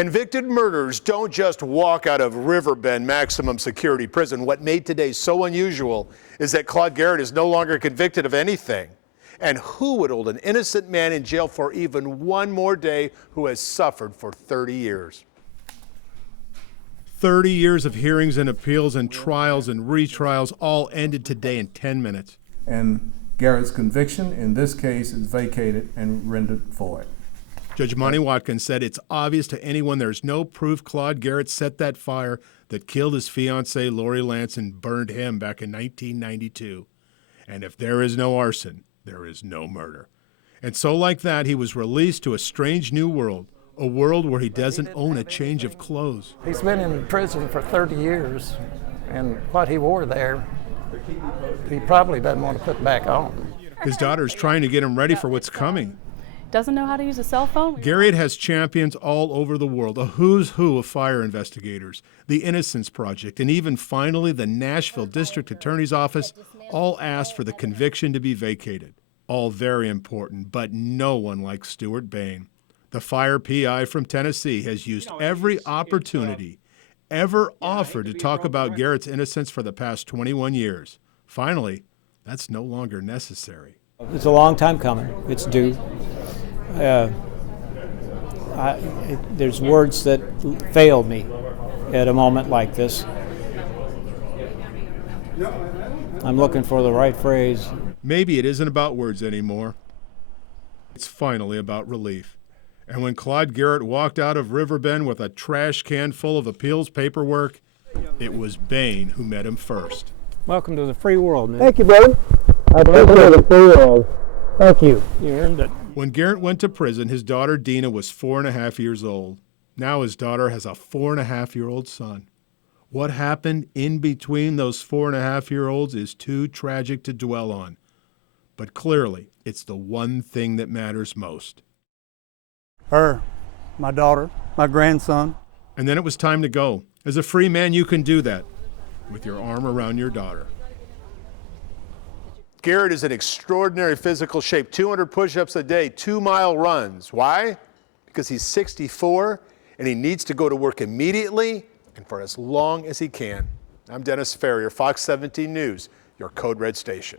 Convicted murderers don't just walk out of Riverbend maximum security prison. What made today so unusual is that Claude Garrett is no longer convicted of anything. And who would hold an innocent man in jail for even one more day who has suffered for 30 years? 30 years of hearings and appeals and trials and retrials all ended today in 10 minutes. And Garrett's conviction in this case is vacated and rendered void. Judge Monty Watkins said it's obvious to anyone there's no proof Claude Garrett set that fire that killed his fiancée Lori Lance and burned him back in 1992. And if there is no arson, there is no murder. And so like that, he was released to a strange new world, a world where he doesn't own a change of clothes. He's been in prison for 30 years, and what he wore there, he probably doesn't want to put back on. His daughter's trying to get him ready for what's coming. Doesn't know how to use a cell phone. Garrett has champions all over the world, a who's who of fire investigators, the Innocence Project, and even finally the Nashville District Attorney's Office all asked for the conviction to be vacated. All very important, but no one like Stuart Bain. The fire PI from Tennessee has used every opportunity ever offered to talk about Garrett's innocence for the past 21 years. Finally, that's no longer necessary. It's a long time coming. It's due. There's words that fail me at a moment like this. I'm looking for the right phrase. Maybe it isn't about words anymore. It's finally about relief. And when Claude Garrett walked out of Riverbend with a trash can full of appeals paperwork, it was Bain who met him first. Welcome to the free world, man. Thank you, brother. I appreciate the free world. Thank you. You earned it. When Garrett went to prison, his daughter Dina was 4.5 years old. Now his daughter has a 4.5-year-old son. What happened in between those 4.5-year-olds is too tragic to dwell on. But clearly, it's the one thing that matters most. Her, my daughter, my grandson. And then it was time to go. As a free man, you can do that with your arm around your daughter. Garrett is in extraordinary physical shape, 200 push-ups a day, 2-mile runs. Why? Because he's 64 and he needs to go to work immediately and for as long as he can. I'm Dennis Ferrier, Fox 17 News, your Code Red station.